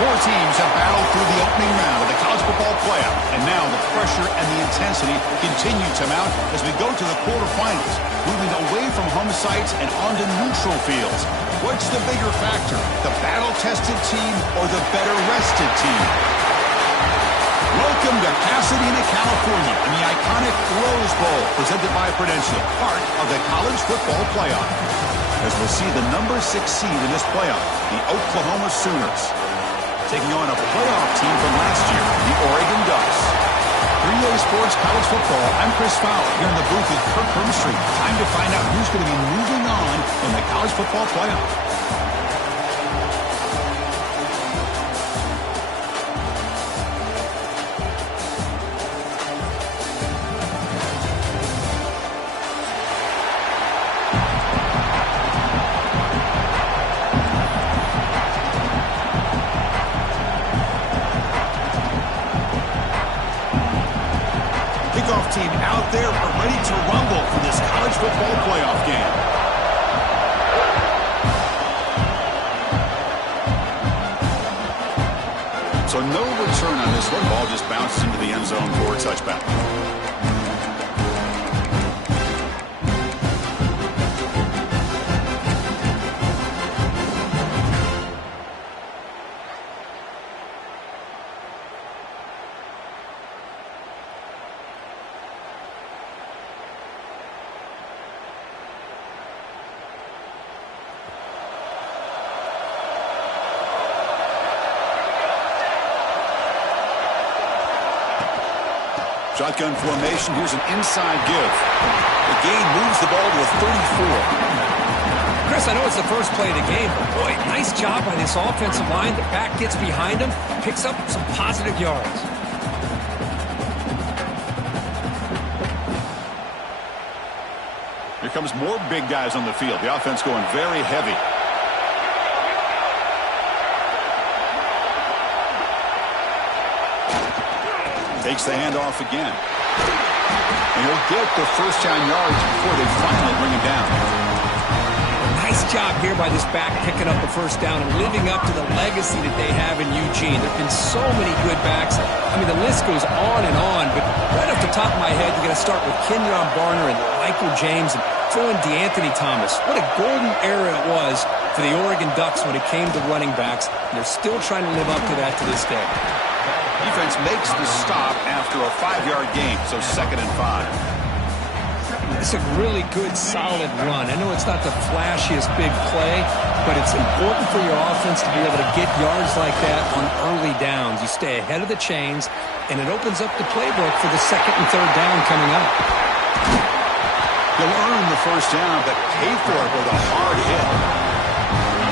Four teams have battled through the opening round of the college football playoff, and now the pressure and the intensity continue to mount as we go to the quarterfinals, moving away from home sites and onto neutral fields. What's the bigger factor, the battle-tested team or the better-rested team? Welcome to Pasadena, California, in the iconic Rose Bowl, presented by Prudential, part of the college football playoff. As we'll see the number 6 seed in this playoff, the Oklahoma Sooners, taking on a playoff team from last year, the Oregon Ducks. 3A Sports College Football, I'm Chris Fowler, here in the booth with Kirk Hermstreet. Time to find out who's going to be moving on in the college football playoff. Team out there ready to rumble for this college football playoff game. So no return on this one. Ball just bounces into the end zone for a touchback. Shotgun formation. Here's an inside give. The gain moves the ball to a 34. Chris, I know it's the first play of the game, but boy, nice job by this offensive line. The back gets behind him, picks up some positive yards. Here comes more big guys on the field. The offense going very heavy. Takes the handoff again. And he'll get the first down yards before they finally bring him down. Nice job here by this back picking up the first down and living up to the legacy that they have in Eugene. There have been so many good backs. I mean, the list goes on and on, but right off the top of my head, you got to start with Kenyon Barner and Michael James and throw in DeAnthony Thomas. What a golden era it was for the Oregon Ducks when it came to running backs. And they're still trying to live up to that to this day. Defense makes the stop after a 5-yard gain, so 2nd and 5. It's a really good, solid run. I know it's not the flashiest big play, but it's important for your offense to be able to get yards like that on early downs. You stay ahead of the chains, and it opens up the playbook for the 2nd and 3rd down coming up. He'll earn the first down, but pay for it with a hard hit.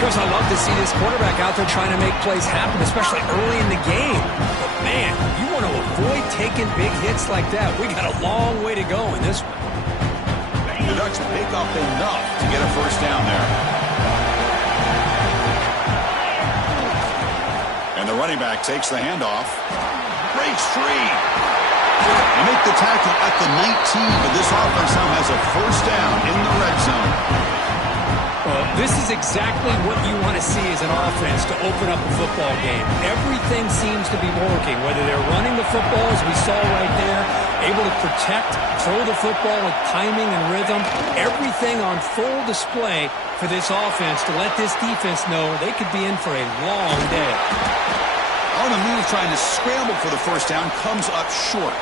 Because I love to see this quarterback out there trying to make plays happen, especially early in the game. But, man, you want to avoid taking big hits like that. We got a long way to go in this one. The Ducks pick up enough to get a first down there. And the running back takes the handoff. Breaks free. They make the tackle at the 19, but this offense now has a first down in the red zone. Well, this is exactly what you want to see as an offense to open up a football game. Everything seems to be working, whether they're running the football, as we saw right there, able to protect, throw the football with timing and rhythm, everything on full display for this offense to let this defense know they could be in for a long day. On the move, trying to scramble for the first down, comes up short.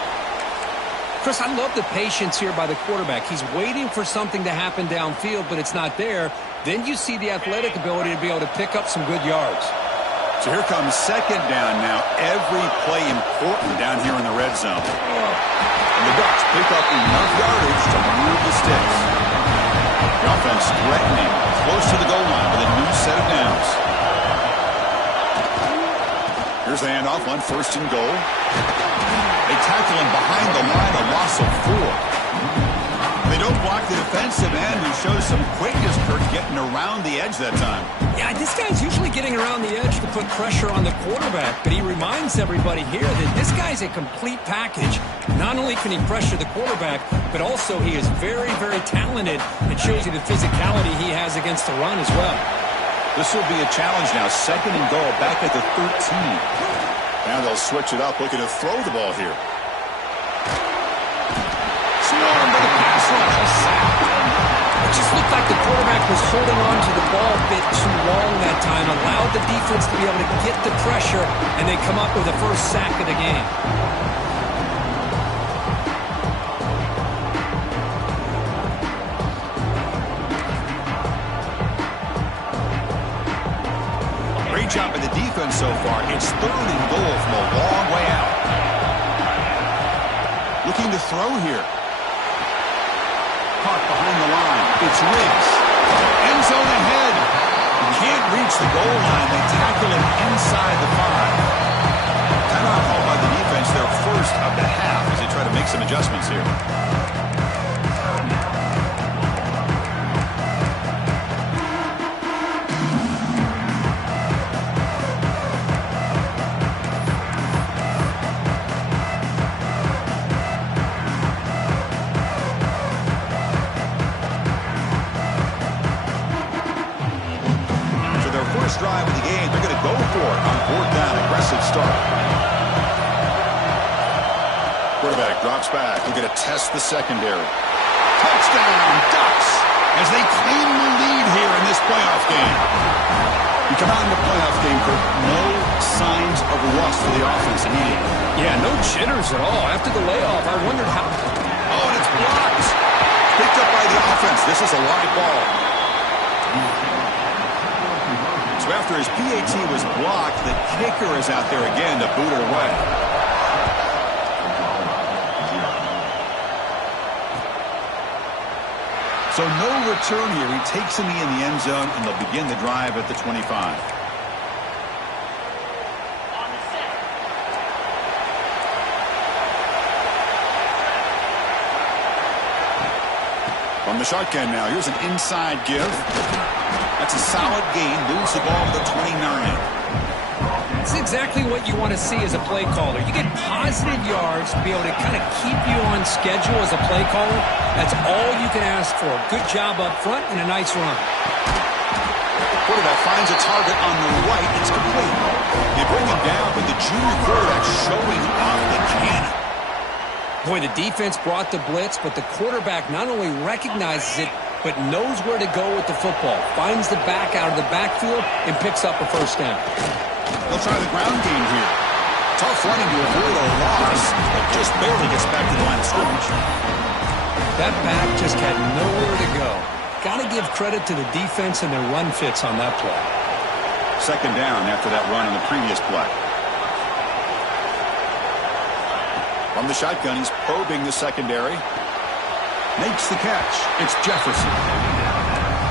Chris, I love the patience here by the quarterback. He's waiting for something to happen downfield, but it's not there. Then you see the athletic ability to be able to pick up some good yards. So here comes 2nd down now. Every play important down here in the red zone. And the Ducks pick up enough yardage to move the sticks. The offense threatening, close to the goal line with a new set of downs. Here's the handoff on 1st and goal. They tackle him behind the line, a loss of 4. They don't block the defensive end, who shows some quickness, Kirk, getting around the edge that time. Yeah, this guy's usually getting around the edge to put pressure on the quarterback, but he reminds everybody here that this guy's a complete package. Not only can he pressure the quarterback, but also he is very, very talented. It shows you the physicality he has against the run as well. This will be a challenge now. 2nd and goal, back at the 13. Now they'll switch it up, looking to throw the ball here. Swarmed by the pass rush. A sack. It just looked like the quarterback was holding on to the ball a bit too long that time, allowed the defense to be able to get the pressure, and they come up with the first sack of the game. Great job by the defense so far. It's 3rd and goal from a long way out. Looking to throw here. Caught behind the line. It's Riggs. End zone ahead. He can't reach the goal line. They tackle him inside the 5. Timeout call by the defense, their first of the half, as they try to make some adjustments here. Drive of the game. They're going to go for it on 4th down. Aggressive start. Quarterback drops back. They're going to test the secondary. Touchdown, Ducks, as they claim the lead here in this playoff game. You come out in the playoff game for no signs of rust for the offense immediately. Yeah, no jitters at all. After the layoff, I wondered how... Oh, and it's blocked. Picked up by the offense. This is a live ball. So after his PAT was blocked, the kicker is out there again to boot it away. So no return here. He takes him in the end zone, and they'll begin the drive at the 25. From the shotgun now, here's an inside give. That's a solid gain. Moves the ball to the 29. It's exactly what you want to see as a play caller. You get positive yards to be able to kind of keep you on schedule as a play caller. That's all you can ask for. Good job up front and a nice run. Quarterback finds a target on the right. It's complete. They bring him down, but the junior quarterback showing off the cannon. Boy, the defense brought the blitz, but the quarterback not only recognizes it, but knows where to go with the football. Finds the back out of the backfield and picks up a first down. They'll try the ground game here. Tough running to avoid a loss, but just barely gets back to the line of scrimmage. That back just had nowhere to go. Got to give credit to the defense and their run fits on that play. 2nd down after that run on the previous play. From the shotgun, he's probing the secondary. Makes the catch. It's Jefferson.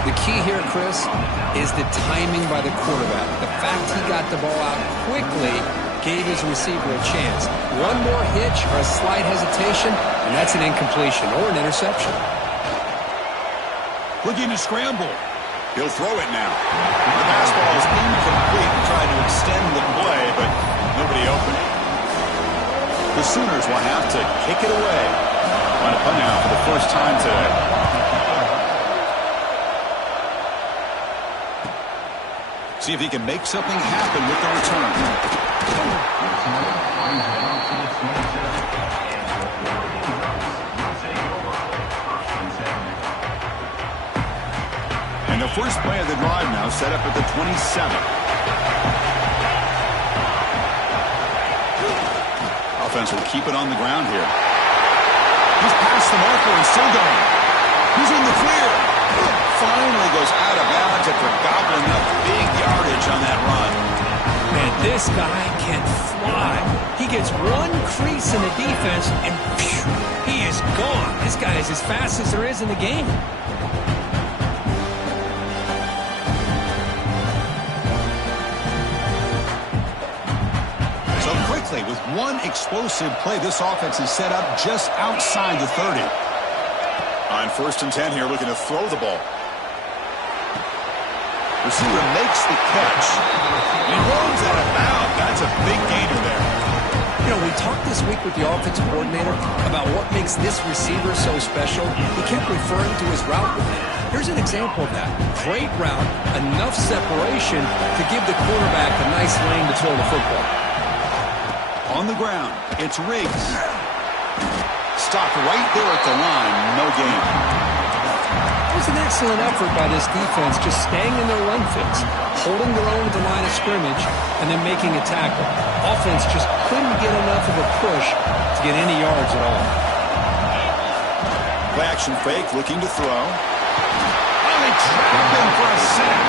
The key here, Chris, is the timing by the quarterback. The fact he got the ball out quickly gave his receiver a chance. One more hitch or a slight hesitation, and that's an incompletion or an interception. Looking to scramble. He'll throw it now. The pass ball is incomplete. Trying to extend the play, but nobody open. The Sooners will have to kick it away. On a punt now for the first time today. See if he can make something happen with the return. And the first play of the drive now set up at the 27. Offense will keep it on the ground here. He's past the marker and still going. He's in the clear. Finally goes out of bounds after gobbling up big yardage on that run. Man, this guy can fly. He gets one crease in the defense, and phew, he is gone. This guy is as fast as there is in the game. So quickly, with one explosive play, this offense is set up just outside the 30. On 1st and 10 here, looking to throw the ball. Receiver makes the catch. He rolls out of bounds. That's a big gainer there. You know, we talked this week with the offensive coordinator about what makes this receiver so special, he kept referring to his route with him. Here's an example of that. Great route, enough separation to give the quarterback a nice lane to throw the football. On the ground, it's Riggs. Stopped right there at the line, no gain. It was an excellent effort by this defense, just staying in their run fix, holding their own at the line of scrimmage, and then making a tackle. Offense just couldn't get enough of a push to get any yards at all. Play action fake, looking to throw. Oh, they trapped him for a sack.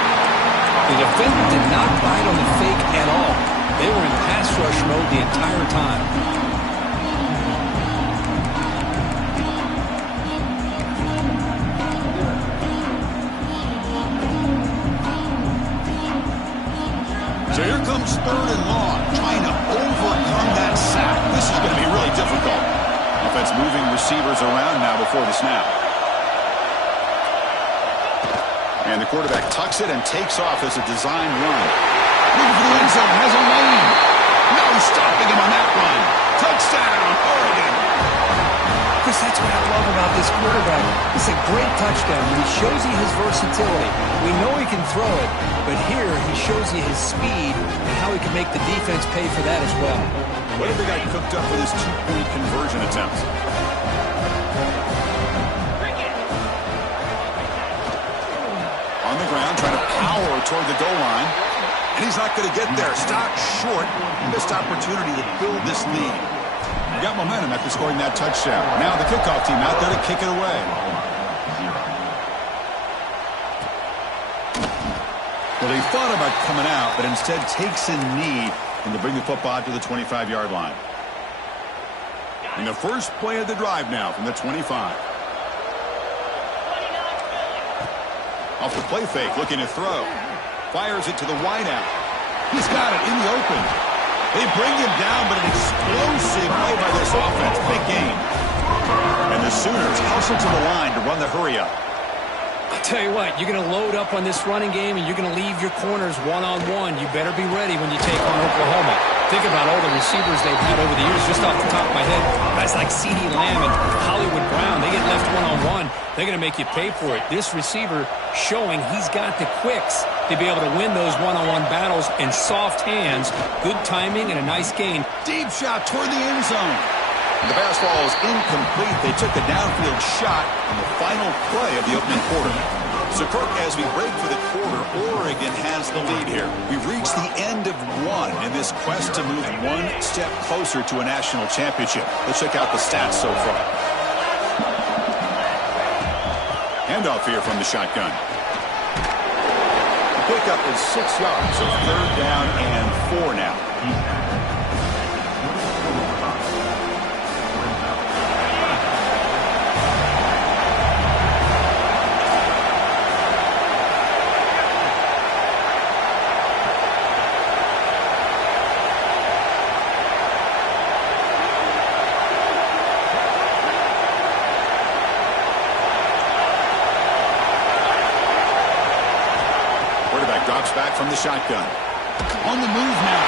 The defender did not bite on the fake at all. They were in pass rush mode the entire time. So here comes 3rd and long, trying to overcome that sack. This is going to be really difficult. Offense moving receivers around now before the snap. And the quarterback tucks it and takes off as a design run. Moving for the end zone, has a lane. No stopping him on that run. Touchdown, Oregon. Chris, that's what I love about this quarterback. It's a great touchdown, and he shows you his versatility. We know he can throw it, but here he shows you his speed and how he can make the defense pay for that as well. What have they got cooked up for this 2-point conversion attempt? On the ground, trying to power toward the goal line. And he's not going to get there. Stopped short. Missed opportunity to build this lead. Got momentum after scoring that touchdown. Now the kickoff team out there to kick it away. Well, he thought about coming out, but instead takes a knee and to bring the football out to the 25-yard line. And the first play of the drive now from the 25. Off the play fake, looking to throw. Fires it to the wideout. He's got it in the open. They bring him down, but an explosive play by this offense. Big gain. And the Sooners hustle to the line to run the hurry-up. I'll tell you what, you're going to load up on this running game, and you're going to leave your corners one-on-one. You better be ready when you take on Oklahoma. Think about all the receivers they've had over the years, just off the top of my head. Guys like C.D. Lamb and Hollywood Brown, they get left one-on-one. They're going to make you pay for it. This receiver showing he's got the quicks to be able to win those one-on-one battles and soft hands. Good timing and a nice gain. Deep shot toward the end zone. The pass ball is incomplete. They took the downfield shot on the final play of the opening quarter. So, Kirk, as we break for the quarter, Oregon has the lead here. We've reached the end of one in this quest to move one step closer to a national championship. Let's check out the stats so far. Handoff here from the shotgun. The pickup is 6 yards, so 3rd down and 4 now. Back from the shotgun. On the move now.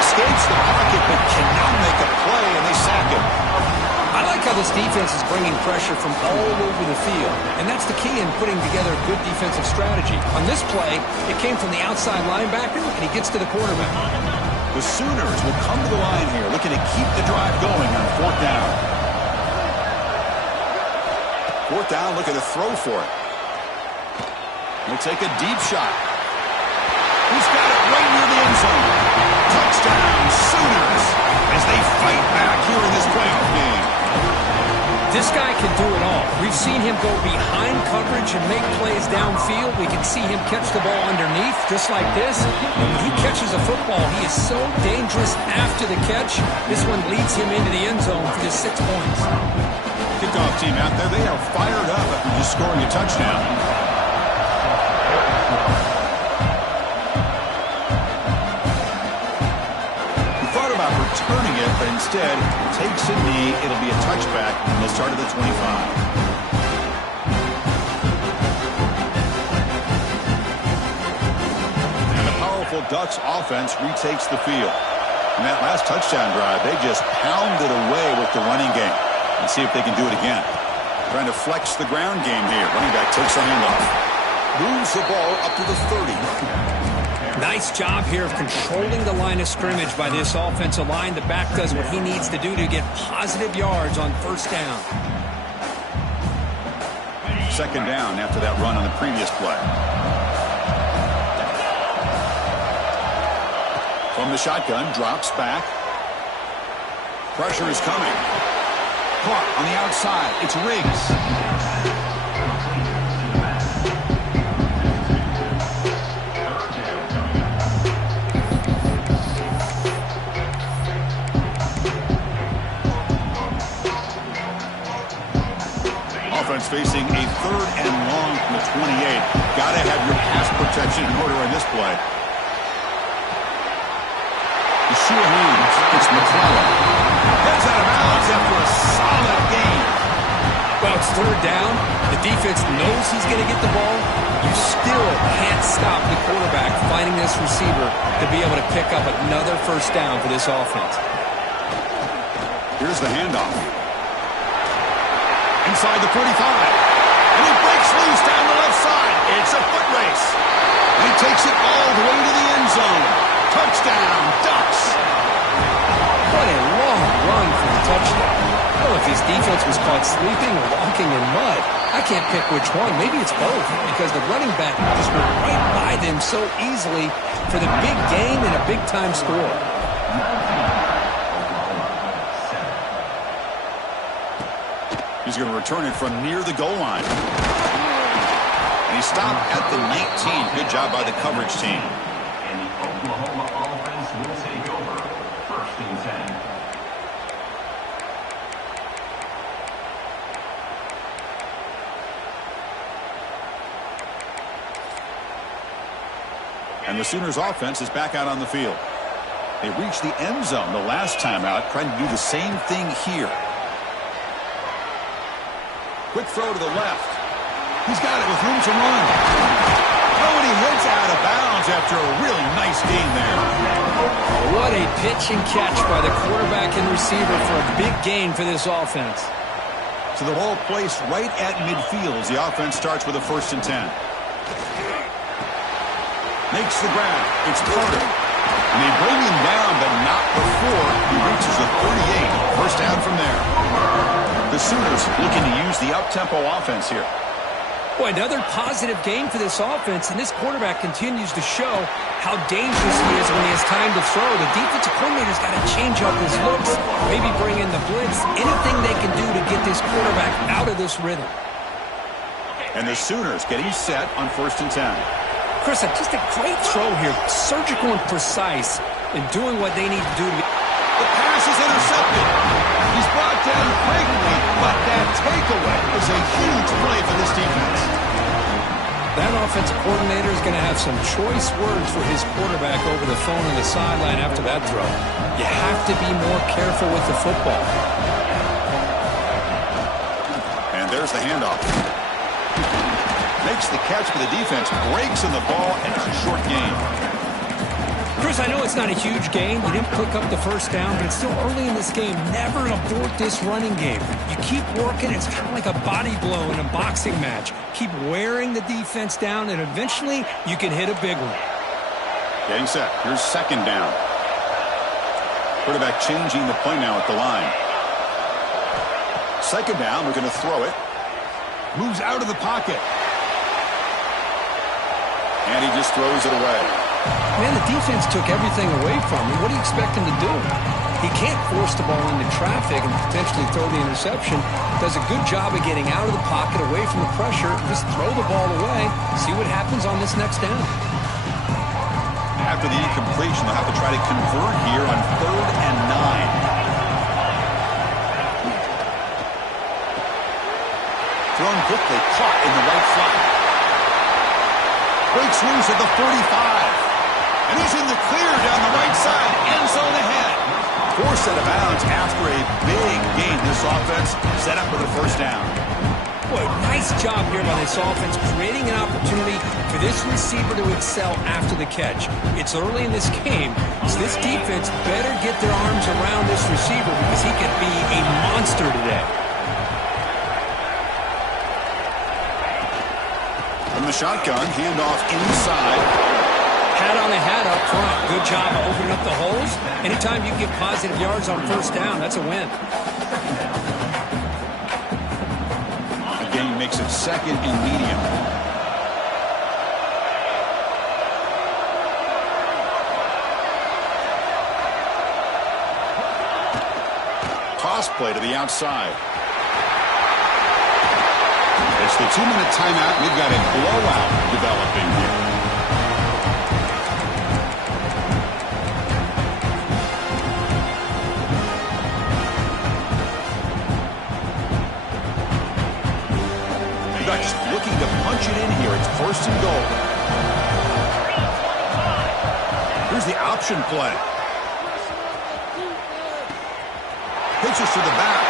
Escapes the pocket, but cannot make a play, and they sack him. I like how this defense is bringing pressure from all over the field, and that's the key in putting together a good defensive strategy. On this play, it came from the outside linebacker, and he gets to the quarterback. The Sooners will come to the line here, looking to keep the drive going on 4th down. 4th down, looking to throw for it. He'll take a deep shot. He's got it right near the end zone. Touchdown, Sooners, as they fight back here in this playoff game. This guy can do it all. We've seen him go behind coverage and make plays downfield. We can see him catch the ball underneath, just like this. And when he catches a football, he is so dangerous after the catch. This one leads him into the end zone for just 6 points. Kickoff team out there, they are fired up after just scoring a touchdown. Returning it, but instead takes a knee. It'll be a touchback from the start of the 25. And the powerful Ducks offense retakes the field. In that last touchdown drive, they just pounded away with the running game. And see if they can do it again. Trying to flex the ground game here. Running back takes the handoff. Moves the ball up to the 30. Nice job here of controlling the line of scrimmage by this offensive line. The back does what he needs to do to get positive yards on first down. Second down after that run on the previous play. From the shotgun, drops back. Pressure is coming. Caught on the outside. It's Riggs. Offense facing a 3rd and long from the 28. Got to have your pass protection in order on this play. The sure hands. It's McClellan. Gets out of bounds after a solid gain. Well, it's 3rd down. The defense knows he's going to get the ball. You still can't stop the quarterback finding this receiver to be able to pick up another first down for this offense. Here's the handoff. Inside the 45. And he breaks loose down the left side. It's a foot race. And he takes it all the way to the end zone. Touchdown, Ducks. What a long run for the touchdown. Well, if his defense was caught sleeping or walking in mud, I can't pick which one. Maybe it's both, because the running back just went right by them so easily for the big game and a big-time score. He's going to return it from near the goal line. And he stopped at the 19. Good job by the coverage team. And the Oklahoma offense will take over. 1st and 10. And the Sooners offense is back out on the field. They reached the end zone the last time out, trying to do the same thing here. Quick throw to the left. He's got it with room to run. Oh, and he heads out of bounds after a really nice gain there. What a pitch and catch by the quarterback and receiver for a big gain for this offense. So the ball placed right at midfield as the offense starts with a 1st and 10. Makes the grab. It's Carter. And they bring him down, but not before he reaches the 38. First down from there. The Sooners looking to use the up-tempo offense here. Boy, another positive game for this offense, and this quarterback continues to show how dangerous he is when he has time to throw. The defensive coordinator's got to change up his looks, maybe bring in the blitz, anything they can do to get this quarterback out of this rhythm. And the Sooners getting set on 1st and 10. Chris, just a great throw here, surgical and precise in doing what they need to do to get. The pass is intercepted. He's brought down quickly, but that takeaway is a huge play for this defense. That offensive coordinator is going to have some choice words for his quarterback over the phone on the sideline after that throw. You have to be more careful with the football. And there's the handoff. Makes the catch for the defense, breaks in the ball, and it's a short gain. Chris, I know it's not a huge gain. You didn't pick up the first down, but it's still early in this game. Never abort this running game. You keep working. It's kind of like a body blow in a boxing match. Keep wearing the defense down, and eventually you can hit a big one. Getting set. Here's 2nd down. Quarterback changing the play now at the line. 2nd down. We're going to throw it. Moves out of the pocket. And he just throws it away. Man, the defense took everything away from him. What do you expect him to do? He can't force the ball into traffic and potentially throw the interception. Does a good job of getting out of the pocket, away from the pressure. Just throw the ball away. See what happens on this next down. After the incompletion, they'll have to try to convert here on 3rd and 9. Thrown quickly, caught in the right flat. Breaks loose at the 45. And he's in the clear down the right side. End zone ahead. Forced out of bounds after a big gain. This offense set up with a 1st down. Boy, nice job here by this offense, creating an opportunity for this receiver to excel after the catch. It's early in this game, so this defense better get their arms around this receiver because he could be a monster today. From the shotgun, handoff inside. Hat on a hat up front. Good job of opening up the holes. Anytime you get positive yards on first down, that's a win. Again, makes it second and medium. Toss play to the outside. It's the 2-minute timeout. We've got a blowout developing here. Ducks looking to punch it in here. It's first and goal. Here's the option play. Pitches to the back.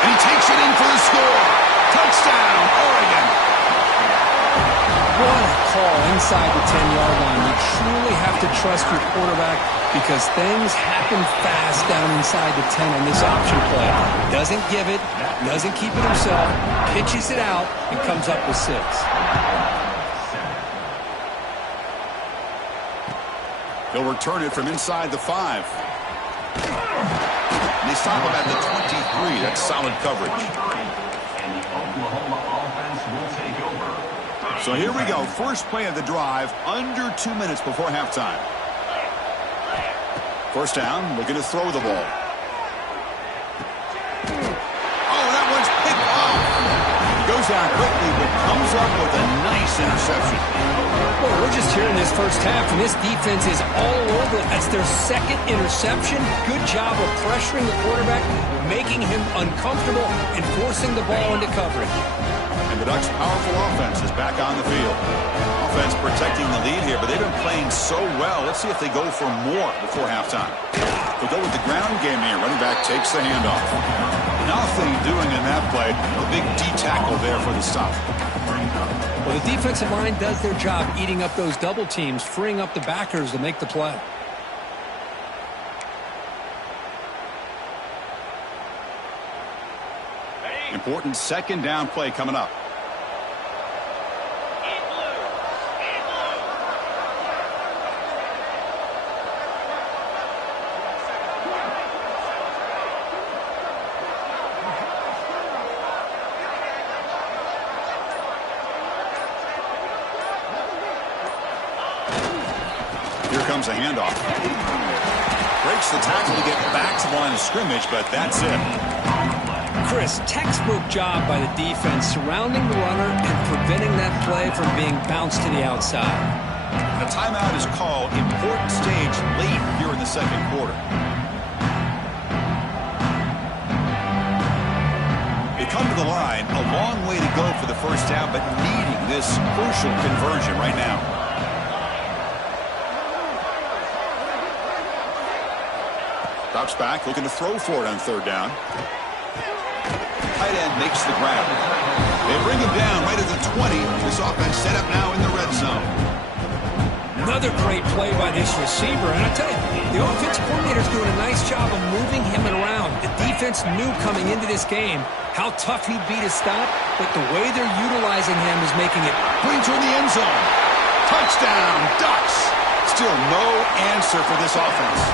And he takes it in for the score. Touchdown, Oregon. What a call inside the 10-yard line. You truly have to trust your quarterback because things happen fast down inside the 10 on this option play. Doesn't give it, doesn't keep it himself, pitches it out, and comes up with 6. He'll return it from inside the 5. And they stop him at the 23. That's solid coverage. And the Oklahoma offense will take over. So here we go. First play of the drive, under 2 minutes before halftime. First down, looking to throw the ball. Oh, that one's picked off. Goes down quickly, but comes up with a nice interception. Well, we're just here in this first half, and this defense is all over it. That's their second interception. Good job of pressuring the quarterback, making him uncomfortable, and forcing the ball into coverage. And the Ducks' powerful offense is back on the field. Offense protecting the lead here, but they've been playing so well. Let's see if they go for more before halftime. They'll go with the ground game here. Running back takes the handoff. Nothing doing in that play. A big D-tackle there for the stop. Well, the defensive line does their job eating up those double teams, freeing up the backers to make the play. Important second down play coming up. Here comes a handoff. Breaks the tackle to get back to the line of scrimmage, but that's it. Chris, textbook job by the defense surrounding the runner and preventing that play from being bounced to the outside. A timeout is called. Important stage late here in the second quarter. They come to the line, a long way to go for the first down, but needing this crucial conversion right now. Drops back, looking to throw for it on third down. Tight end makes the grab. They bring him down right at the 20. This offense set up now in the red zone. Another great play by this receiver. And I tell you, the offensive coordinator's doing a nice job of moving him around. The defense knew coming into this game how tough he'd be to stop, but the way they're utilizing him is making it. Brings her in the end zone. Touchdown, Ducks. Still no answer for this offense.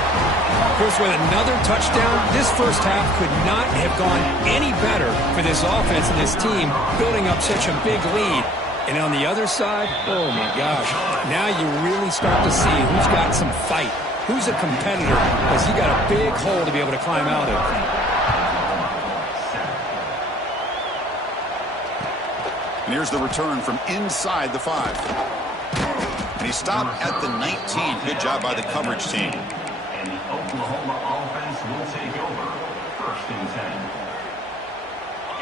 Chris, with another touchdown, this first half could not have gone any better for this offense and this team, building up such a big lead. And on the other side, oh my gosh, now you really start to see who's got some fight, who's a competitor, because you got a big hole to be able to climb out of. And here's the return from inside the 5. And he stopped at the 19. Good job by the coverage team. And the Oklahoma offense will take over. First and 10.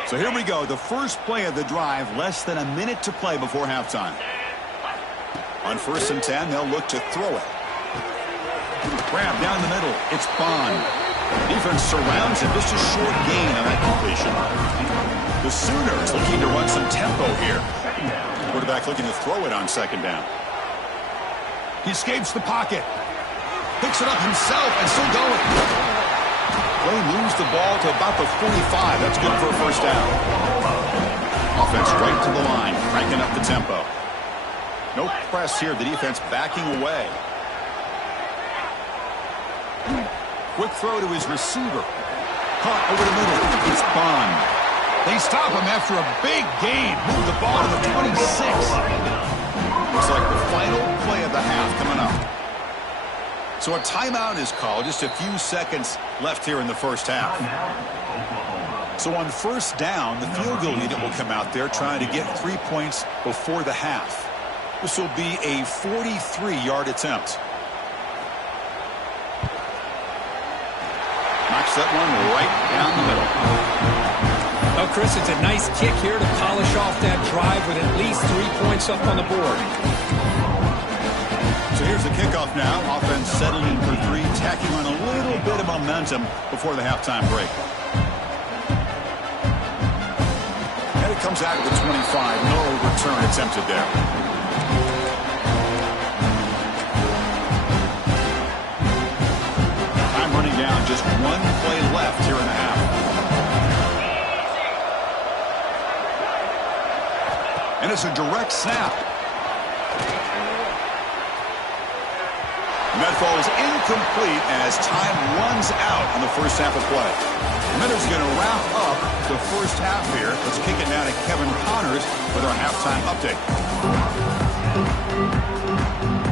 So here we go. The first play of the drive, less than a minute to play before halftime. On first and 10, they'll look to throw it. Grab down the middle. It's Bond. Defense surrounds him. Just a short gain on that completion. The Sooners looking to run some tempo here. Quarterback looking to throw it on second down. He escapes the pocket. Picks it up himself and still going. Play moves the ball to about the 45. That's good for a first down. Offense right to the line, cranking up the tempo. No press here. The defense backing away. Quick throw to his receiver. Caught over the middle. It's Bond. They stop him after a big gain. Move the ball to the 26. Looks like the final play of the half coming up. So a timeout is called. Just a few seconds left here in the first half. So on first down, the field goal unit will come out there trying to get 3 points before the half. This will be a 43-yard attempt. Knocks that one right down the middle. Well, Chris, it's a nice kick here to polish off that drive with at least 3 points up on the board. So here's the kickoff now. Offense settling for three, tacking on a little bit of momentum before the halftime break. And it comes out of the 25. No return attempted there. Time running down. Just one play left here in the half. And it's a direct snap. And that falls incomplete as time runs out on the first half of play. Minutes going to wrap up the first half here. Let's kick it now to Kevin Connors with our halftime update.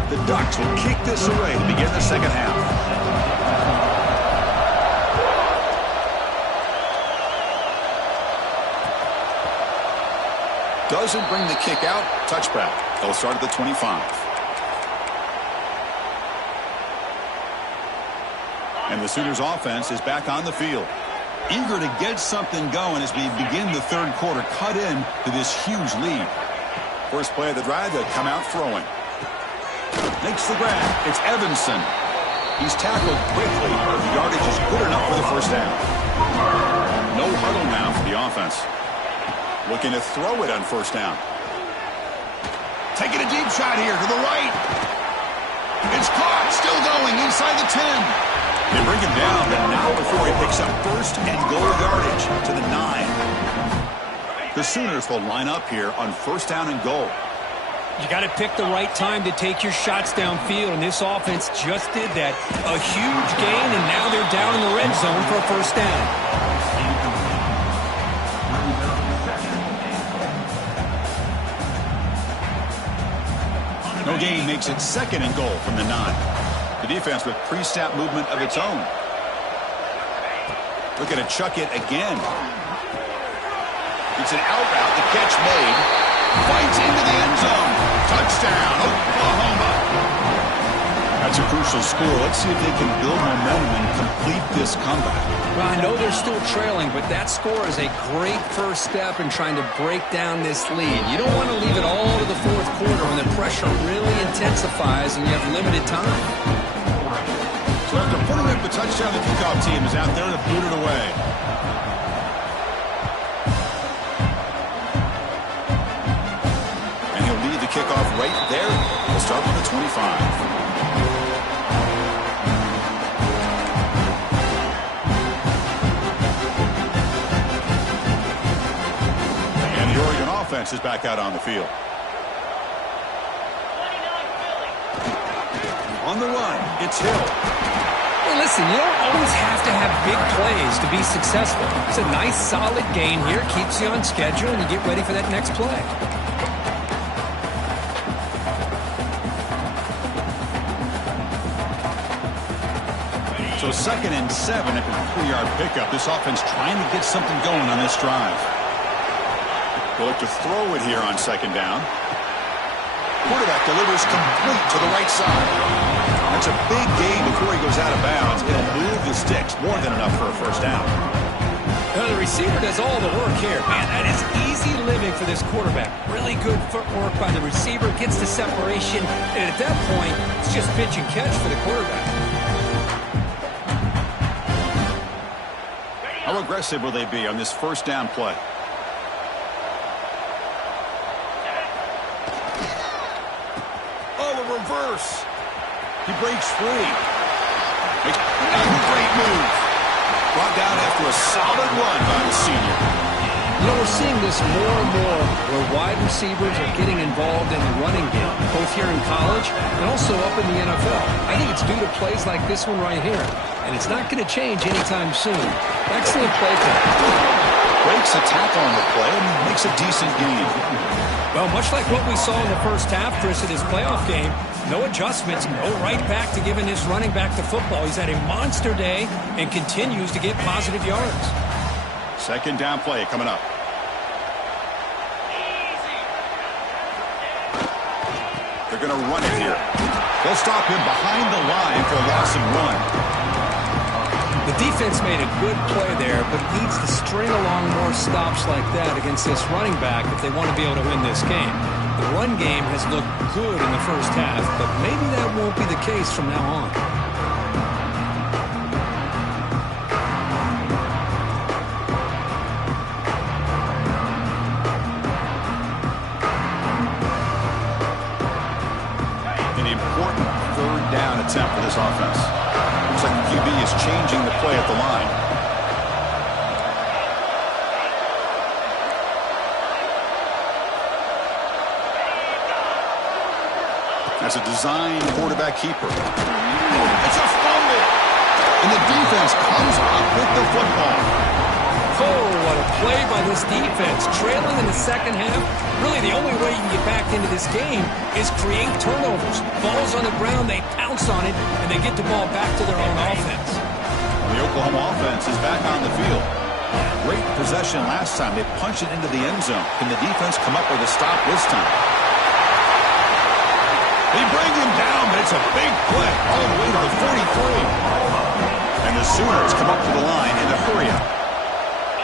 The Ducks will kick this away to begin the second half. Doesn't bring the kick out. Touchback. They'll start at the 25. And the Sooners offense is back on the field. Eager to get something going as we begin the third quarter. Cut in to this huge lead. First play of the drive, they'll come out throwing. Makes the grab. It's Evanson. He's tackled quickly. The yardage is good enough for the first down. No huddle now for the offense. Looking to throw it on first down. Taking a deep shot here to the right. It's caught. Still going inside the 10. They bring him down, but now before he picks up first and goal yardage to the 9. The Sooners will line up here on first down and goal. You got to pick the right time to take your shots downfield, and this offense just did that. A huge gain, and now they're down in the red zone for a first down. No gain makes it second and goal from the 9. The defense with pre-snap movement of its own. Looking to chuck it again. It's an out route. The catch made. Fights into the end zone. Touchdown, Oklahoma. That's a crucial score. Let's see if they can build momentum and complete this comeback. Well, I know they're still trailing, but that score is a great first step in trying to break down this lead. You don't want to leave it all to the fourth quarter when the pressure really intensifies and you have limited time. So after putting up the touchdown, the kickoff team is out there to boot it away. And he'll lead the kickoff right there. We'll start with the 25. Offense is back out on the field. On the run, it's Hill. Hey, listen, you don't always have to have big plays to be successful. It's a nice, solid gain here. Keeps you on schedule, and you get ready for that next play. So 2nd and 7 after the 3-yard pickup. This offense trying to get something going on this drive. They'll look to throw it here on second down. Quarterback delivers complete to the right side. That's a big gain before he goes out of bounds. It'll move the sticks. More than enough for a first down. Now the receiver does all the work here. Man, that is easy living for this quarterback. Really good footwork by the receiver. Gets the separation. And at that point, it's just pitch and catch for the quarterback. How aggressive will they be on this first down play? Oh, a reverse. He breaks free. Another great move. Brought down after a solid run by the senior. You know, we're seeing this more and more where wide receivers are getting involved in the running game, both here in college and also up in the NFL. I think it's due to plays like this one right here, and it's not going to change anytime soon. Excellent play call. Breaks a tackle on the play and makes a decent gain. Well, much like what we saw in the first half, Chris, in his playoff game, no adjustments, go right back to giving this running back the football. He's had a monster day and continues to get positive yards. Second down play coming up. They're going to run it here. They'll stop him behind the line for a loss of 1. The defense made a good play there, but needs to string along more stops like that against this running back if they want to be able to win this game. The run game has looked good in the first half, but maybe that won't be the case from now on. An important third down attempt for this offense. Looks like the QB is changing the play at the line. That's a design quarterback keeper. It's a fumble. And the defense comes up with the football. Oh, what a play by this defense. Trailing in the second half. Really, the only way you can get back into this game is create turnovers. Ball's on the ground, they pounce on it, and they get the ball back to their own offense. The Oklahoma offense is back on the field. Great possession last time. They punched it into the end zone. Can the defense come up with a stop this time? They bring him down, but it's a big play all the way to the 43. And the Sooners come up to the line in a hurry-up.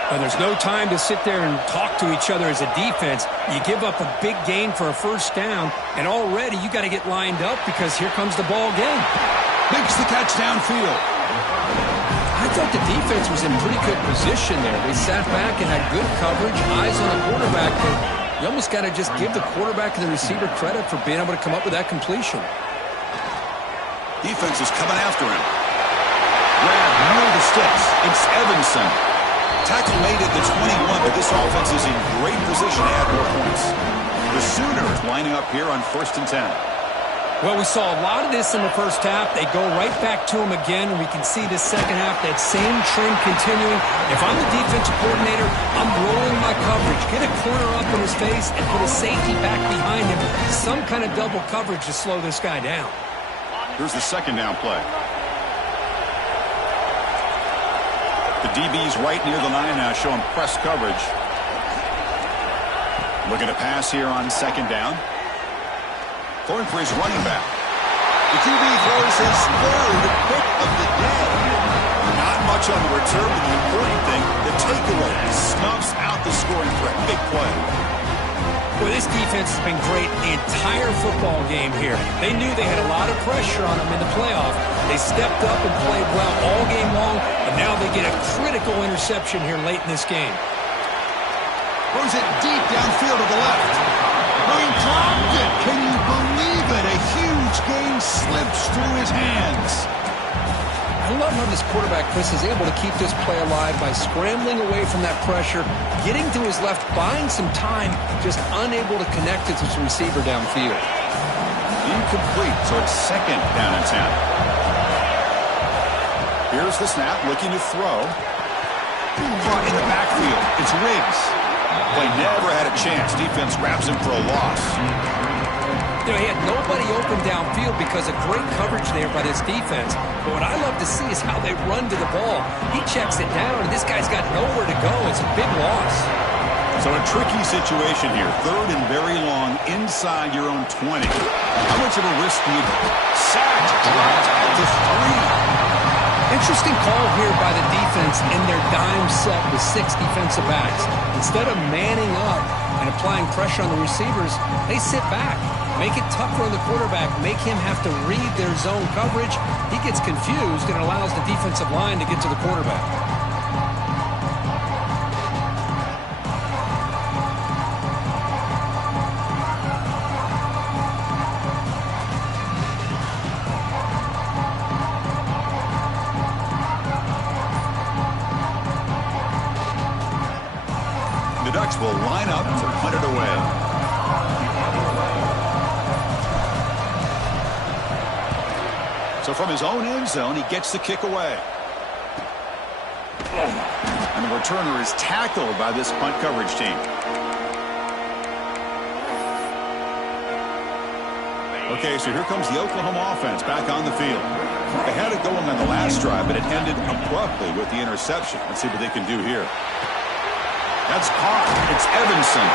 And there's no time to sit there and talk to each other as a defense. You give up a big gain for a first down, and already you got to get lined up because here comes the ball game. Makes the catch downfield. I thought the defense was in pretty good position there. They sat back and had good coverage, eyes on the quarterback, but you almost got to just give the quarterback and the receiver credit for being able to come up with that completion. Defense is coming after him. Grab near the sticks. It's Evanson. Tackle made at the 21, but this offense is in great position to add more points. The Sooners lining up here on 1st and 10. Well, we saw a lot of this in the first half. They go right back to him again, and we can see this second half, that same trend continuing. If I'm the defensive coordinator, I'm rolling my coverage. Get a corner up in his face and put a safety back behind him. Some kind of double coverage to slow this guy down. Here's the second down play. The DB's right near the line now, showing press coverage. Looking to pass here on second down. Throwing for his running back. The QB throws his third pick of the day. Not much on the return, but the important thing, the takeaway, snuffs out the scoring threat. Big play. Well, this defense has been great the entire football game here. They knew they had a lot of pressure on them in the playoff. They stepped up and played well all game long, and now they get a critical interception here late in this game. Throws it deep downfield to the left. He dropped it. Can you believe it? A huge gain slips through his hands. I love how this quarterback, Chris, is able to keep this play alive by scrambling away from that pressure, getting to his left, buying some time, just unable to connect it to his receiver downfield. Incomplete, so it's second down and 10. Here's the snap, looking to throw. Caught in the backfield. It's Riggs. Play never had a chance. Defense grabs him for a loss. You know, he had nobody open downfield because of great coverage there by this defense. But what I love to see is how they run to the ball. He checks it down, and this guy's got nowhere to go. It's a big loss. So a tricky situation here. Third and very long inside your own 20. How much of a risk do you take? Sacked, dropped to 3. Interesting call here by the defense in their dime set with 6 defensive backs. Instead of manning up and applying pressure on the receivers, they sit back, make it tougher on the quarterback, make him have to read their zone coverage. He gets confused and allows the defensive line to get to the quarterback. quarterbacks will line up to punt it away. So from his own end zone, he gets the kick away. And the returner is tackled by this punt coverage team. Okay, so here comes the Oklahoma offense back on the field. They had it going on the last drive, but it ended abruptly with the interception. Let's see what they can do here. That's caught. It's Evanson.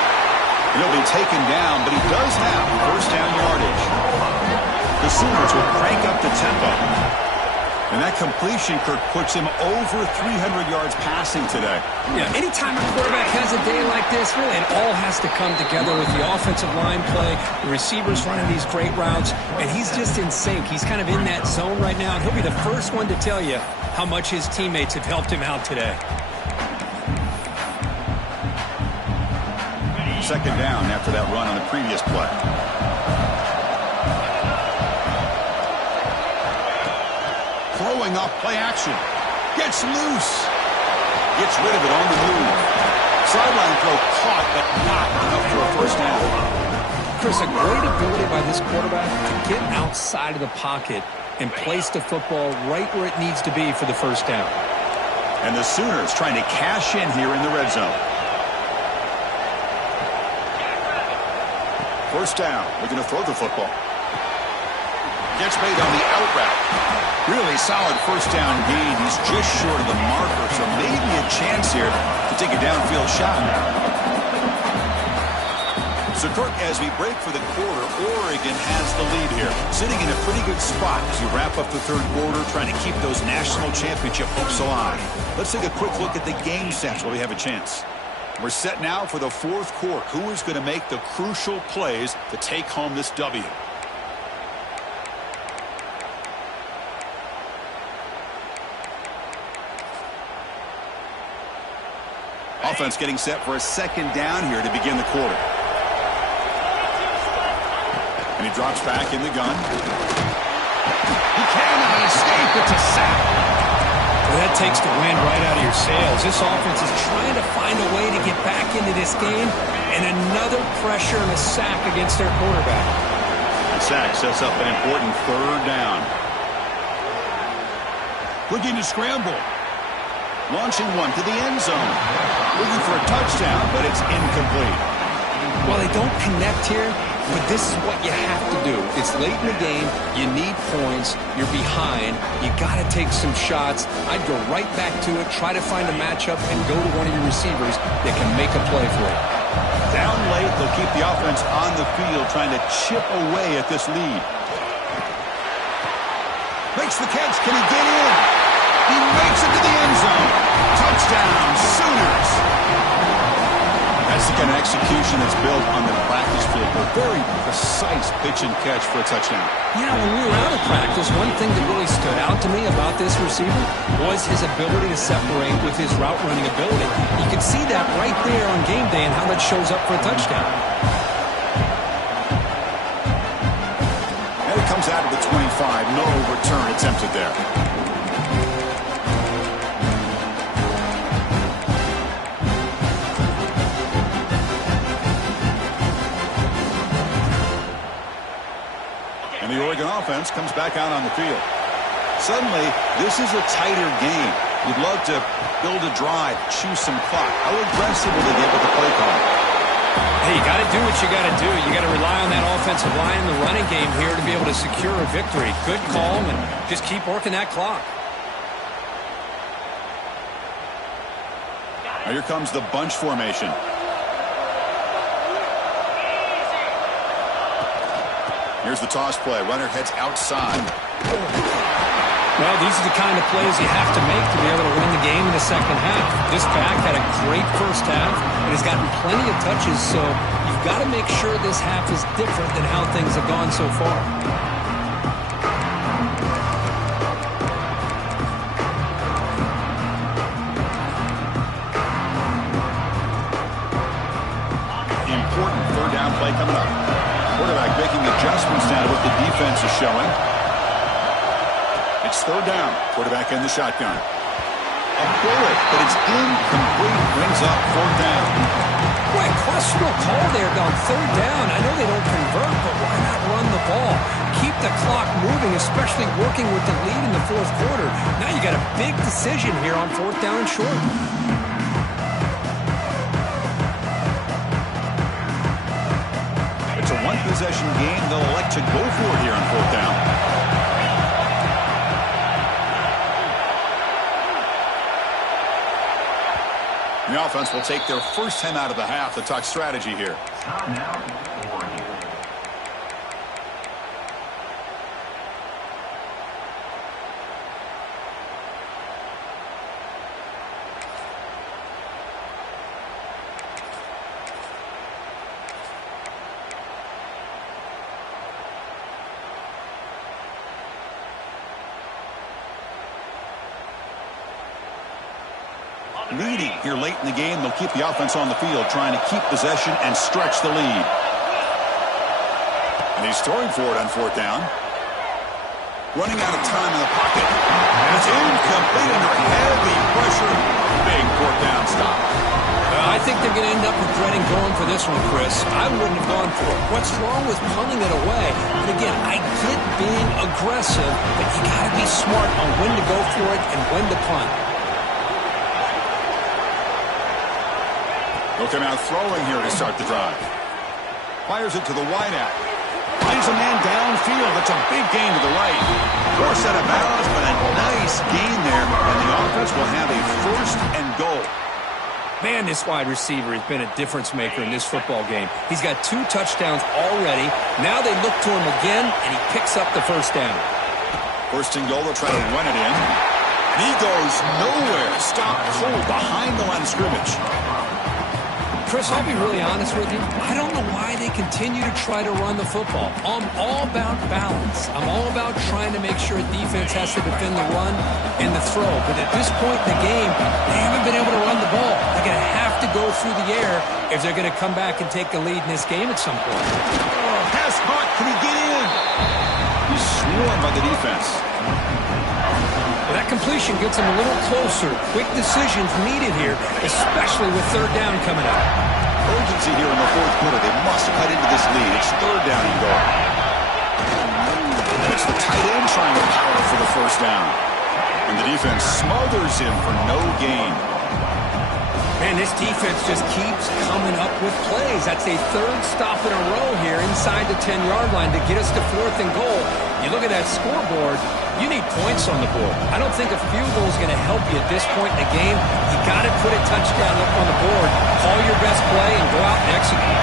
And he'll be taken down, but he does have first down yardage. The Sooners will crank up the tempo. And that completion, Kirk, puts him over 300 yards passing today. Yeah, anytime a quarterback has a day like this, really, it all has to come together with the offensive line play, the receivers running these great routes, and he's just in sync. He's kind of in that zone right now, and he'll be the first one to tell you how much his teammates have helped him out today. Second down after that run on the previous play. Throwing off play action. Gets loose. Gets rid of it on the move. Sideline throw caught, but not enough for a first down. Chris, a great ability by this quarterback to get outside of the pocket and place the football right where it needs to be for the first down. And the Sooners trying to cash in here in the red zone. First down. Looking to throw the football. Gets made on the out route. Really solid first down gain. He's just short of the marker, so maybe a chance here to take a downfield shot. So, Kirk, as we break for the quarter, Oregon has the lead here. Sitting in a pretty good spot as you wrap up the third quarter, trying to keep those national championship hopes alive. Let's take a quick look at the game stats while we have a chance. We're set now for the fourth quarter. Who is going to make the crucial plays to take home this W? Offense getting set for a second down here to begin the quarter. And he drops back in the gun. He cannot escape. It's a sack. Well, that takes the wind right out of your sails. This offense is trying to find a way to get back into this game, and another pressure and a sack against their quarterback. The sack sets up an important third down. Looking to scramble. Launching one to the end zone. Looking for a touchdown, but it's incomplete. Well, they don't connect here, but this is what you have to do. It's late in the game. You need points. You're behind. You got to take some shots. I'd go right back to it, try to find a matchup, and go to one of your receivers that can make a play for you. Down late, they'll keep the offense on the field, trying to chip away at this lead. Makes the catch. Can he get in? He makes it to the end zone. Touchdown, Sooners. That's the kind of execution that's built on the practice field. A very precise pitch and catch for a touchdown. You know, when we were out of practice, one thing that really stood out to me about this receiver was his ability to separate with his route running ability. You could see that right there on game day and how that shows up for a touchdown. And it comes out of the 25. No return attempted there. And the Oregon offense comes back out on the field. Suddenly, this is a tighter game. You'd love to build a drive, choose some clock. How aggressive will they get with the play call? Hey, you got to do what you got to do. You got to rely on that offensive line in the running game here to be able to secure a victory. Good call, and just keep working that clock. Now here comes the bunch formation. Here's the toss play. Runner heads outside. Well, these are the kind of plays you have to make to be able to win the game in the second half. This back had a great first half and has gotten plenty of touches, so you've got to make sure this half is different than how things have gone so far. Important third down play coming up. Quarterback making adjustments now to what the defense is showing. It's third down. Quarterback in the shotgun. A bullet, but it's incomplete. Brings up fourth down. Boy, a questionable call there on third down. I know they don't convert, but why not run the ball? Keep the clock moving, especially working with the lead in the fourth quarter. Now you got a big decision here on fourth down and short. It's a one-possession game. They'll elect to go for it here on fourth down. The offense will take their first 10 out of the half to talk strategy here. Timeout, Oregon. Leading here late in the game, they'll keep the offense on the field, trying to keep possession and stretch the lead. And he's throwing for it on fourth down. Running out of time in the pocket. And it's incomplete under heavy pressure. Big fourth down stop. I think they're going to end up regretting going for this one, Chris. I wouldn't have gone for it. What's wrong with punting it away? But again, I get being aggressive, but you got to be smart on when to go for it and when to punt. He'll come out throwing here to start the drive. Fires it to the wideout. Finds a man downfield. That's a big gain to the right. Poor set of balance, but a nice gain there. And the offense will have a first and goal. Man, this wide receiver has been a difference maker in this football game. He's got 2 touchdowns already. Now they look to him again, and he picks up the first down. First and goal, they'll try to run it in. And he goes nowhere. Stopped cold behind the line of scrimmage. Chris, I'll be really honest with you. I don't know why they continue to try to run the football. I'm all about balance. I'm all about trying to make sure a defense has to defend the run and the throw. But at this point in the game, they haven't been able to run the ball. They're going to have to go through the air if they're going to come back and take the lead in this game at some point. Oh, pass caught. Can he get in? He's swarmed by the defense. Well, that completion gets him a little closer. Quick decisions needed here, especially with third down coming up. Urgency here in the fourth quarter. They must cut into this lead. It's third down and goal. And it's the tight end trying to power for the first down. And the defense smothers him for no gain. Man, this defense just keeps coming up with plays. That's a third stop in a row here inside the 10-yard line to get us to fourth and goal. You look at that scoreboard, you need points on the board. I don't think a field goal is going to help you at this point in the game. You got to put a touchdown up on the board, call your best play, and go out and execute.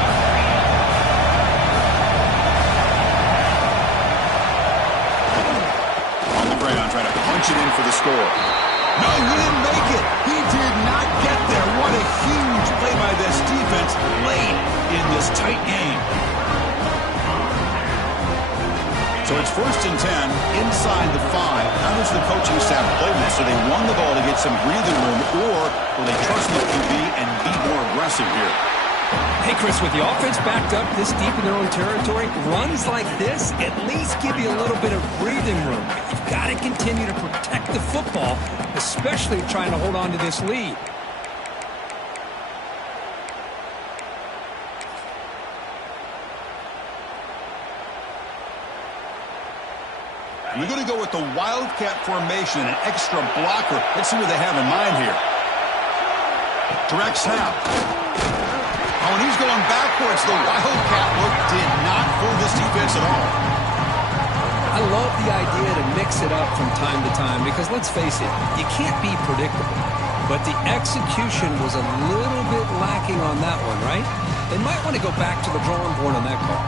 On the ground, trying to punch it in for the score. No, he didn't make it. He did not get there. What a huge play by this defense late in this tight game. So it's first and 10 inside the 5. How does the coaching staff play this? So they run the ball to get some breathing room, or will they trust the QB and be more aggressive here? Hey, Chris, with the offense backed up this deep in their own territory, runs like this at least give you a little bit of breathing room. You've got to continue to protect the football, especially trying to hold on to this lead. We're going to go with the Wildcat formation, an extra blocker. Let's see what they have in mind here. Direct snap. Oh, and he's going backwards. The Wildcat look did not fool this defense at all. I love the idea to mix it up from time to time because, let's face it, you can't be predictable. But the execution was a little bit lacking on that one, right? They might want to go back to the drawing board on that call.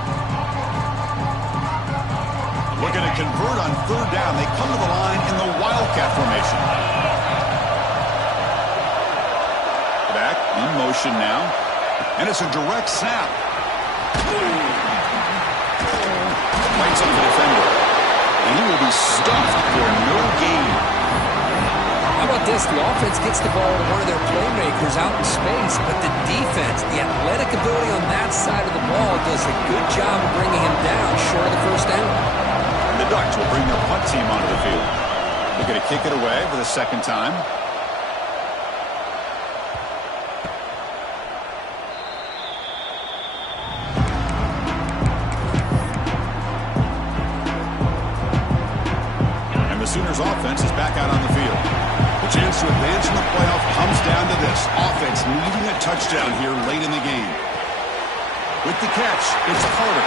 Looking to convert on third down. They come to the line in the Wildcat formation. Back in motion now. And it's a direct snap. Fights on the defender. And he will be stuffed for no gain. How about this? The offense gets the ball to one of their playmakers out in space, but the defense, the athletic ability on that side of the ball does a good job of bringing him down short of the first down. The Ducks will bring their punt team onto the field. They're going to kick it away for the second time. offense is back out on the field. The chance to advance in the playoff comes down to this. Offense needing a touchdown here late in the game. With the catch, it's Carter.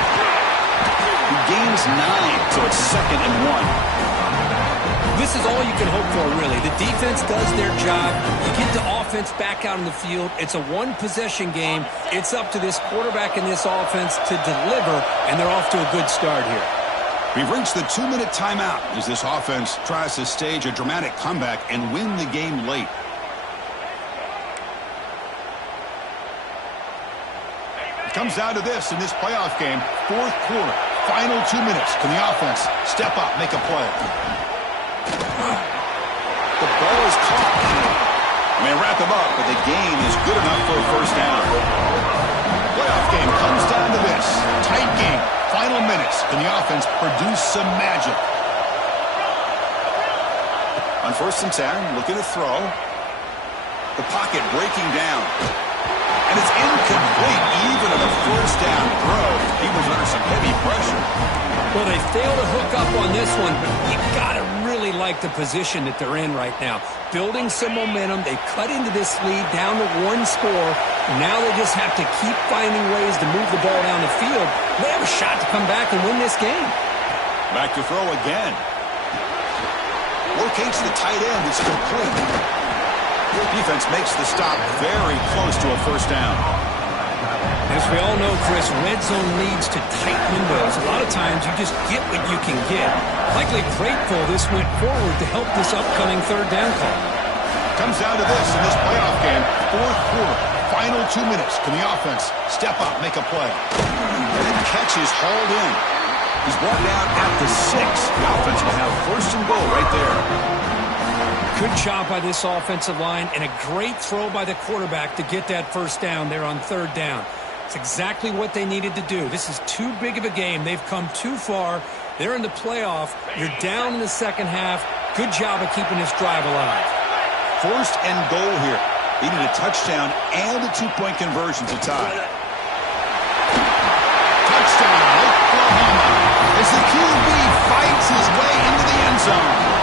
He gains 9, so it's 2nd and 1. This is all you can hope for, really. The defense does their job. You get the offense back out on the field. It's a one-possession game. It's up to this quarterback and this offense to deliver, and they're off to a good start here. We've reached the 2-minute timeout as this offense tries to stage a dramatic comeback and win the game late. It comes down to this in this playoff game. 4th quarter, final 2 minutes. Can the offense step up, make a play? The ball is caught. They wrap him up, but the gain is good enough for a first down. Playoff game comes down to this. Tight game. Final minutes. Can the offense produce some magic? On 1st and 10, looking to throw. The pocket breaking down. And it's incomplete, even at a first down throw. He was under some heavy pressure. Well, they fail to hook up on this one, but you got to really like the position that they're in right now. Building some momentum. They cut into this lead down to 1 score. Now they just have to keep finding ways to move the ball down the field. They have a shot to come back and win this game. Back to throw again. Locates the tight end. It's complete. Defense makes the stop very close to a first down. As we all know, Chris, red zone leads to tight windows. A lot of times you just get what you can get. Likely grateful this went forward to help this upcoming 3rd down call. Comes down to this in this playoff game. 4th quarter, final 2 minutes. Can the offense step up, make a play? And the catch is hauled in. He's brought down at the 6. The offense will have 1st and goal right there. Good job by this offensive line and a great throw by the quarterback to get that first down there on 3rd down. It's exactly what they needed to do. This is too big of a game. They've come too far. They're in the playoff. You're down in the second half. Good job of keeping this drive alive. 1st and goal here. They need a touchdown and a 2-point conversion to tie. Touchdown, Oklahoma, as the QB fights his way into the end zone.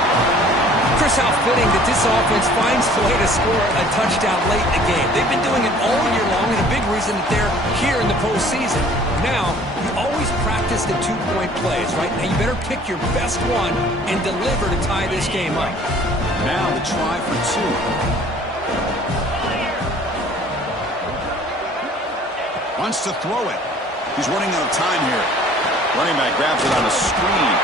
Chris, how fitting that this offense finds a way to score a touchdown late in the game. They've been doing it all year long, and a big reason that they're here in the postseason. Now, you always practice the 2-point plays, right? Now, you better pick your best one and deliver to tie this game up. Now the try for 2. Wants to throw it. He's running out of time here. Running back grabs it on a screen.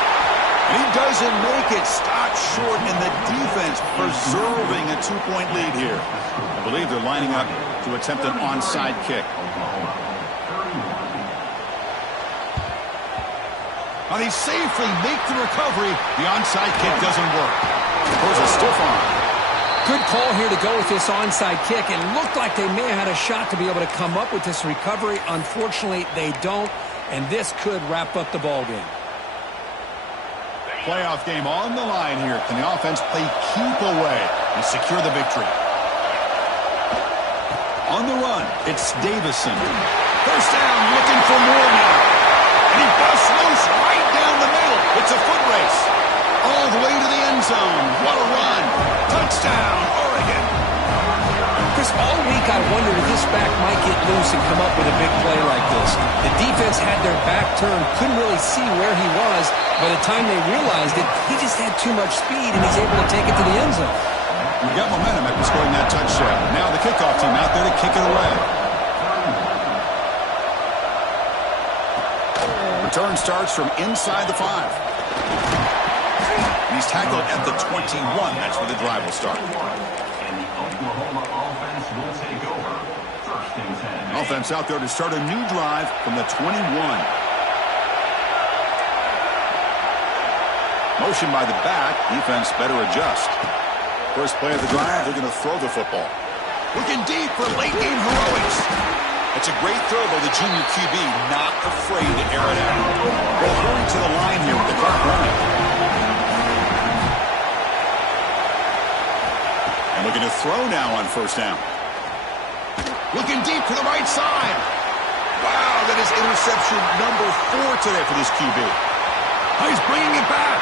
And he doesn't make it. Stopped short, and the defense preserving a 2-point lead here. I believe they're lining up to attempt an onside kick. And he safely makes the recovery. The onside kick doesn't work. There's a stiff arm. Good call here to go with this onside kick. It looked like they may have had a shot to be able to come up with this recovery. Unfortunately, they don't, and this could wrap up the ball game. Playoff game on the line here. Can the offense play keep away and secure the victory? On the run, it's Davison. First down, looking for more now. And he busts loose right down the middle. It's a foot race. All the way to the end zone. What a run. Touchdown, Oregon. Chris, all week I wondered if this back might get loose and come up with a big play like this. The defense had their back turned, couldn't really see where he was. By the time they realized it, he just had too much speed, and he's able to take it to the end zone. We got momentum after scoring that touchdown. Now the kickoff team out there to kick it away. Return starts from inside the 5. He's tackled at the 21. That's where the drive will start. And the Oklahoma offense will take over. 1st and 10. Offense out there to start a new drive from the 21. Motion by the back. Defense better adjust. First play of the drive, they're going to throw the football. Looking deep for late game heroics. It's a great throw by the junior QB, not afraid to air it out. They'll hurry to the line here with the clock running. And looking to throw now on 1st down. Looking deep to the right side. Wow, that is interception number 4 today for this QB. He's bringing it back.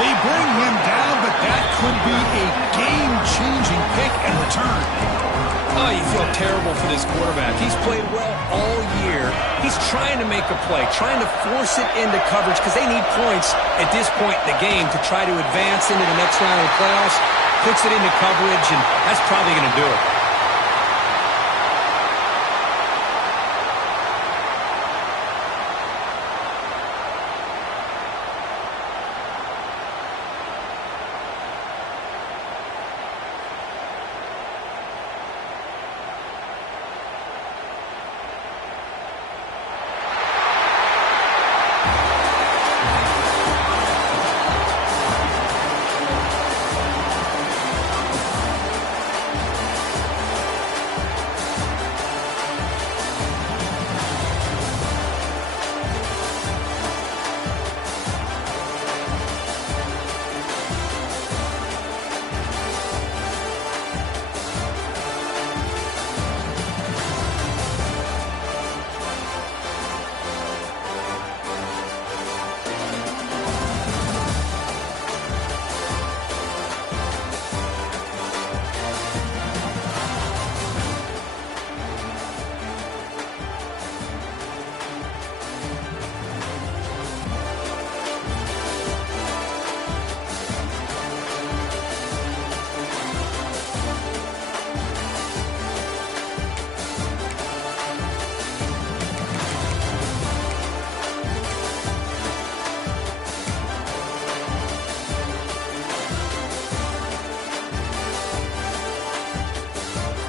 They bring him down, but that could be a game-changing pick and return. Oh, you feel terrible for this quarterback. He's played well all year. He's trying to make a play, trying to force it into coverage because they need points at this point in the game to try to advance into the next round of the playoffs. Puts it into coverage, and that's probably going to do it.